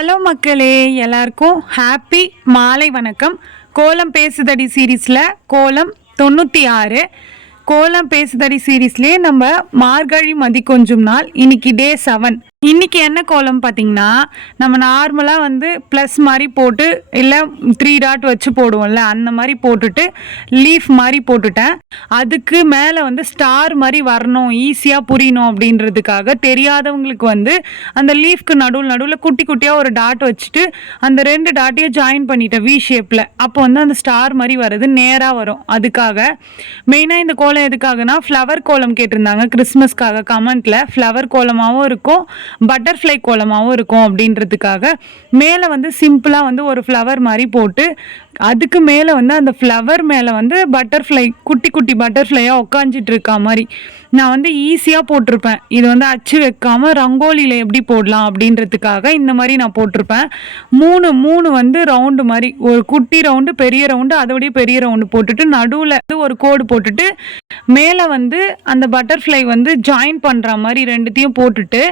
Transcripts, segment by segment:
Hello மக்களே எல்லாருக்கும் happy மாலை வணக்கம். கோலம் பேசுதடி சீரீஸில் கோலம் தொண்ணூற்றி ஆறு கோலம் பேசுதடி சீரீஸ்லேயே நம்ம மார்கழி மதி கொஞ்சம் நாள் இன்னைக்கு டே செவன் இன்னைக்கு என்ன கோலம் பார்த்தீங்கன்னா நம்ம நார்மலாக வந்து ப்ளஸ் மாதிரி போட்டு இல்லை த்ரீ டாட் வச்சு போடுவோம்ல அந்த மாதிரி போட்டுட்டு லீஃப் மாதிரி போட்டுட்டேன். அதுக்கு மேலே வந்து ஸ்டார் மாதிரி வரணும் ஈஸியாக புரியணும் அப்படின்றதுக்காக தெரியாதவங்களுக்கு வந்து அந்த லீஃப்க்கு நடுவில் நடுவில் குட்டி குட்டியாக ஒரு டாட் வச்சுட்டு அந்த ரெண்டு டாட்டையும் ஜாயின் பண்ணிட்டேன் வி ஷேப்பில் அப்போ வந்து அந்த ஸ்டார் மாதிரி வருது நேராக வரும். அதுக்காக மெயினாக இந்த கோலம் எதுக்காகனா ஃப்ளவர் கோலம் கேட்டிருந்தாங்க கிறிஸ்மஸ்க்காக கமெண்ட்டில் ஃப்ளவர் கோலமாகவும் இருக்கும். பட்டர்ஃப்ளை கோலமாகவும் இருக்கும் அப்படின்றதுக்காக மேலே வந்து சிம்பிளாக வந்து ஒரு ஃப்ளவர் மாதிரி போட்டு அதுக்கு மேலே வந்து அந்த ஃப்ளவர் மேலே வந்து பட்டர்ஃப்ளை குட்டி குட்டி பட்டர்ஃப்ளையாக உட்காந்துட்டு இருக்கா மாதிரி. நான் வந்து ஈஸியாக போட்டிருப்பேன். இது வந்து அச்சு வைக்காமல் ரங்கோலியில் எப்படி போடலாம் அப்படின்றதுக்காக இந்த மாதிரி நான் போட்டிருப்பேன். மூணு மூணு வந்து ரவுண்டு மாதிரி. ஒரு குட்டி ரவுண்டு பெரிய ரவுண்டு அதோடய பெரிய ரவுண்டு போட்டுட்டு நடுவில் ஒரு கோடு போட்டுட்டு மேலே வந்து அந்த பட்டர்ஃப்ளை வந்து ஜாயின் பண்ணுற மாதிரி ரெண்டுத்தையும் போட்டுட்டு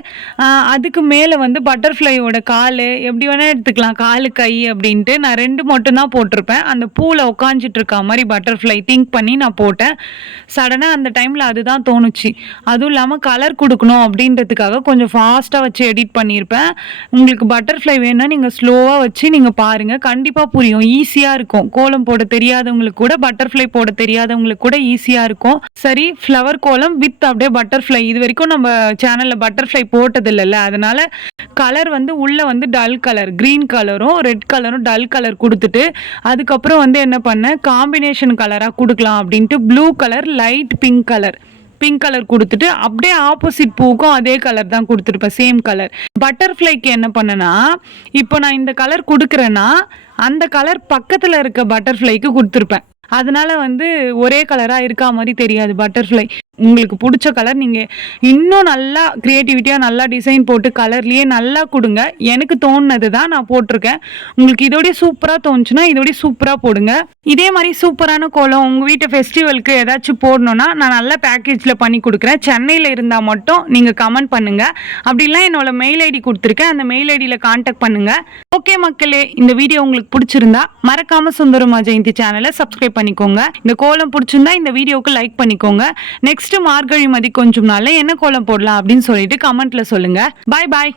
அதுக்கு மேலே வந்து பட்டர்ஃப்ளையோட கால் எப்படி வேணால் எடுத்துக்கலாம் காலு கை அப்படின்ட்டு நான் ரெண்டு மட்டும்தான் போட்டிருப்பேன். அந்த பூவில் உட்காந்துட்டு இருக்க மாதிரி பட்டர்ஃப்ளை திங்க் பண்ணி நான் போட்டேன். சடனாக அந்த டைமில் அதுதான் தோணுச்சு. அதுவும் இல்லாமல் கலர் கொடுக்கணும் அப்படின்றதுக்காக கொஞ்சம் ஃபாஸ்ட்டாக வச்சு எடிட் பண்ணியிருப்பேன். உங்களுக்கு பட்டர்ஃப்ளை வேணும்னா நீங்கள் ஸ்லோவாக வச்சு நீங்கள் பாருங்கள் கண்டிப்பாக புரியும். ஈஸியாக இருக்கும். கோலம் போட தெரியாதவங்களுக்கு கூட பட்டர்ஃப்ளை போட தெரியாதவங்களுக்கு கூட ஈஸியாக இருக்கும். சரி ஃப்ளவர் கோலம் வித் அப்படியே பட்டர்ஃப்ளை இது வரைக்கும் நம்ம சேனலில் பட்டர்ஃப்ளை போட்டது இல்லைல்ல கலர் வந்து உள்ளே வந்து டல் கலர் க்ரீன் கலரும் ரெட் கலரும் டல் கலர் கொடுத்துட்டு அதுக்கப்புறம் வந்து என்ன பண்ணேன் காம்பினேஷன் கலராக கொடுக்கலாம் அப்படின்ட்டு blue colour light pink colour pink colour கொடுத்துட்டு அப்படியே ஆப்போசிட் பூக்கும் அதே கலர் தான் கொடுத்துருப்பேன் சேம் கலர் பட்டர்ஃப்ளைக்கு என்ன பண்ணேன்னா இப்போ நான் இந்த கலர் கொடுக்குறேன்னா அந்த கலர் பக்கத்தில் இருக்க பட்டர்ஃப்ளைக்கு கொடுத்துருப்பேன். அதனால வந்து ஒரே கலராக இருக்கா மாதிரி தெரியாது பட்டர்ஃப்ளை உங்களுக்கு பிடிச்ச கலர் நீங்கள் இன்னும் நல்லா க்ரியேட்டிவிட்டியாக நல்லா டிசைன் போட்டு கலர்லேயே நல்லா கொடுங்க. எனக்கு தோணுனது தான் நான் போட்டிருக்கேன். உங்களுக்கு இதோடய சூப்பராக தோணுச்சுன்னா இதோடய சூப்பராக போடுங்க. இதே மாதிரி சூப்பரான கோலம் உங்கள் வீட்டு ஃபெஸ்டிவலுக்கு ஏதாச்சும் போடணுன்னா நான் நல்ல பேக்கேஜில் பண்ணி கொடுக்குறேன். சென்னையில் இருந்தால் மட்டும் நீங்கள் கமெண்ட் பண்ணுங்கள் அப்படிலாம் என்னோட மெயில் ஐடி கொடுத்துருக்கேன். அந்த மெயில் ஐடியில் காண்டாக்ட் பண்ணுங்கள் ஓகே மக்களே இந்த வீடியோ உங்களுக்கு பிடிச்சிருந்தா மறக்காமல் சுந்தரமா ஜெயந்தி சேனலை சப்ஸ்கிரைப் பண்ணிக்கோங்க. இந்த கோலம் பிடிச்சிருந்தா இந்த வீடியோவுக்கு லைக் பண்ணிக்கோங்க. நெக்ஸ்ட் நெக்ஸ்ட் மார்கழி மதி கொஞ்சம் நாள்ல என்ன கோலம் போடலாம் அப்படின்னு சொல்லிட்டு கமெண்ட்ல சொல்லுங்க. பாய் பாய்